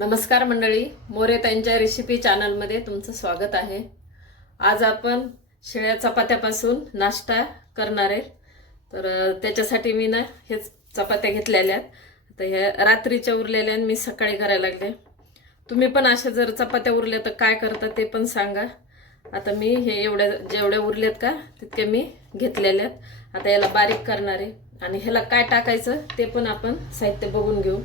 नमस्कार मंडळी, मोरे ताईंच्या रेसिपी चॅनलमध्ये तुमचं स्वागत आहे। आज आपण शिळ्या चपात्यापासून नाश्ता करणार आहे। तर त्याच्यासाठी मी ना हेच चपात्या घेतलेल्या आहेत। तर ह्या रात्रीच्या उरलेल्या मी सकाळी करायला लागले। तुम्ही पण अशा जर चपात्या उरल्या तर काय करता ते पण सांगा। आता मी हे जेवढ्या उरलेत का तितके मी घेतलेले आहेत। आता याला बारीक करणार आहे आणि ह्याला काय टाकायचं ते पण आपण साहित्य बघून घेऊ।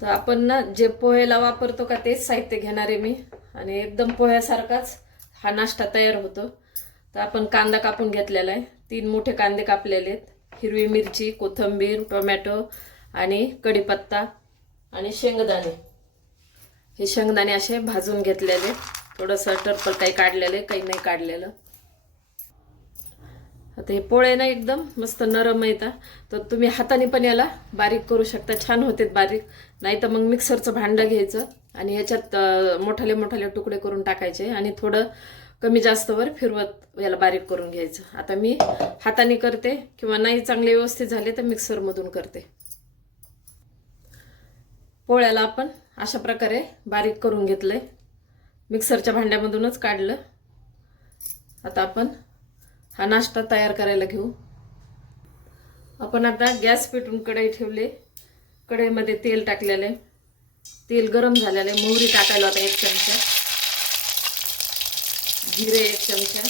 तर आपण ना जे पोहेला वापरतो का तेच साहित्य घेणार आहे मी आणि एकदम पोह्यासारखाच हा नाश्ता तयार होतो। तर आपण कांदा कापून घेतलेला आहे, 3 मोठे कांदे कापलेले आहेत, हिरवी मिरची, कोथिंबीर, टोमॅटो आणि कढीपत्ता आणि शेंगदाणे। हे शेंगदाणे असे भाजून घेतलेले, थोडंसं टरफल काही काढलेले काही नाही काढलेलं। आता हे पोळे ना एकदम मस्त नरम येतात, तर तुम्ही हाताने पण याला बारीक करू शकता, छान होते बारीक। नाही तर मग मिक्सरचं भांडं घ्यायचं आणि याच्यात मोठाले मोठाले तुकडे करून टाकायचे आणि थोडं कमी जास्त वर फिरवत याला बारीक करून घ्यायचं। आता मी हाताने करते किंवा नाही चांगले व्यवस्थित झाले तर मिक्सरमधून करते। पोळ्याला आपण अशा प्रकारे बारीक करून घेतलंय, मिक्सरच्या भांड्यामधूनच काढलं। आता आपण हा नाश्ता तयार करायला घेऊ। आपण आता गॅस पेटवून कढई ठेवले, कढईमध्ये तेल टाकलेले, तेल गरम झालेले, मोहरी टाकायला होता 1 चमचा, जिरे 1 चमचा,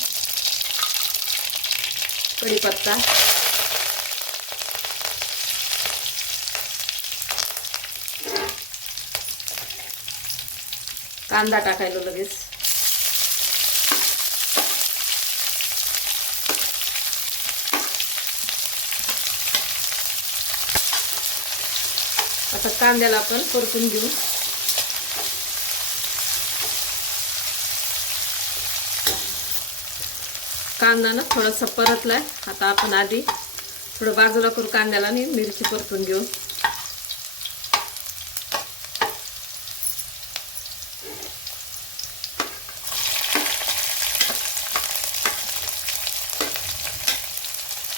कढीपत्ता, कांदा टाकायला लगेच, आता कांद्याला आपण परतून घेऊ। कांदा ना थोडासा परतलाय, आता आपण आधी थोडं बाजूला करू कांद्याला आणि मिरची परतून घेऊ।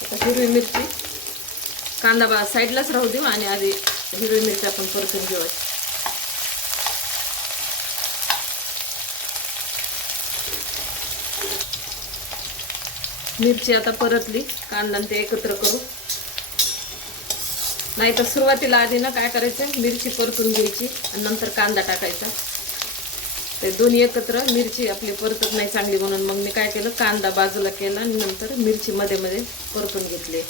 आता हिरवी मिरची, कांदा साईडलाच राहू देऊ आणि आधी हिरवी मिरची आपण परतून घेऊ। मिरची आता परतली, कांदा ते एकत्र करू। नाही तर सुरुवातीला आधी ना काय करायचं, मिरची परतून घ्यायची आणि नंतर कांदा टाकायचा। ते दोन्ही एकत्र मिरची आपली परतत नाही चांगली, म्हणून मग मी काय केलं, कांदा बाजूला केला आणि नंतर मिरची मध्ये मध्ये परतून घेतली।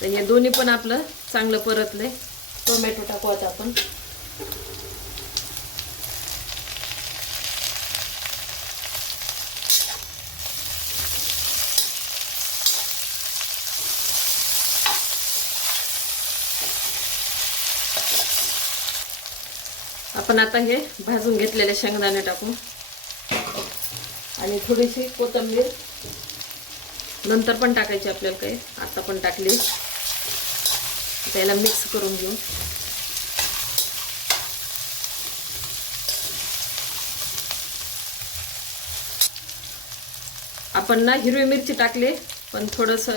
तर हे दोन्ही पण आपलं चांगलं परतले। टोमॅटो टाकू आता आपण। आपण आता हे भाजून घेतलेले शेंगदाणे टाकू आणि थोडीशी कोथिंबीर नंतर पण टाकायची आपल्याला, काही आता पण टाकली। त्याला मिक्स करून घेऊ। आपण ना हिरवी मिरची टाकली, पण थोडंसं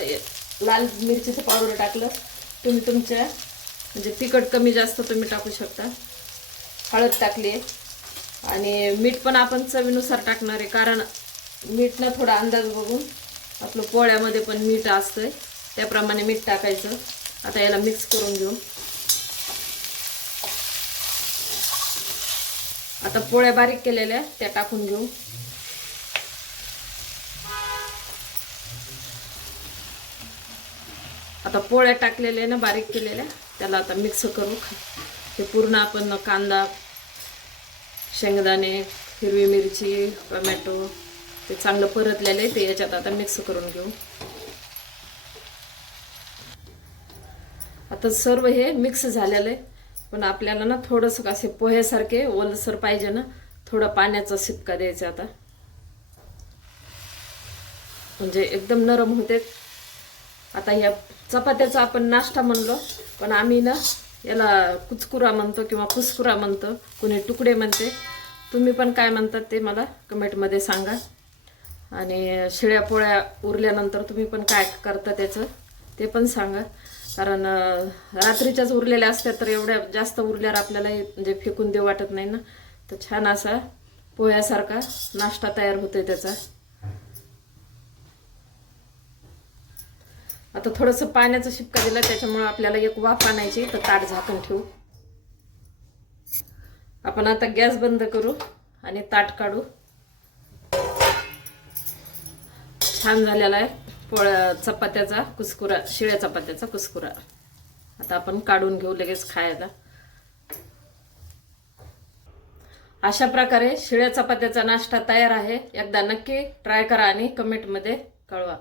लाल मिरचीचं पावडर टाकलं। तुम्ही तुमच्या म्हणजे तिखट कमी जास्त तुम्ही टाकू शकता। हळद टाकली आणि मीठ पण आपण चवीनुसार टाकणार आहे, कारण मीठ ना थोडा अंदाज बघून, आपलं पोळ्यामध्ये पण मीठ असतंय त्याप्रमाणे मीठ टाकायचं। आता याला मिक्स करून घेऊ। आता पोळ्या बारीक केलेल्या त्या टाकून घेऊ। आता पोळ्या टाकलेल्या ना बारीक केलेल्या, त्याला आता मिक्स करू। हे पूर्ण आपण कांदा, शेंगदाणे, हिरवी मिरची, टोमॅटो ते चांगलं परतलेले ते याच्यात आता मिक्स करून घेऊ। आता सर्व हे मिक्स झालेलं आहे, पण आपल्याला ना थोडंसं असे पोह्यासारखे ओलसर पाहिजे ना, थोडा पाण्याचा शिपका द्यायचा आता, म्हणजे एकदम नरम होते। आता ह्या चपात्याचा आपण नाश्ता म्हणलो, पण आम्ही ना याला कुचकुरा म्हणतो किंवा कुस्कुरा म्हणतो, कोणी तुकडे म्हणते। तुम्ही पण काय म्हणतात ते मला कमेंटमध्ये सांगा। आणि शिळ्या पोळ्या उरल्यानंतर तुम्ही पण काय करता त्याचं ते पण सांगा। कारण रात्रीच्याच उरलेल्या असतात तर एवढ्या जास्त उरल्यावर आपल्याला म्हणजे फेकून देऊ वाटत नाही ना. तर छान असा पोह्यासारखा नाश्ता तयार होतोय त्याचा. आता थोडंसं पाण्याचा शिपका दिला त्याच्यामुळे आपल्याला एक वाफ आणायची, तर ताट झाकून ठेवू. आपण आता गॅस बंद करू आणि ताट काढू. छान झालेला आहे चपात्याचा कुस्कुरा, शिळ्या चपात्याचा कुस्कुरा. आता आपण काढून घेऊ लगेच खायला. अशा प्रकारे शिळ्या चपात्याचा नाश्ता तयार आहे. एकदा नक्की ट्राय करा आणि कमेंटमध्ये कळवा.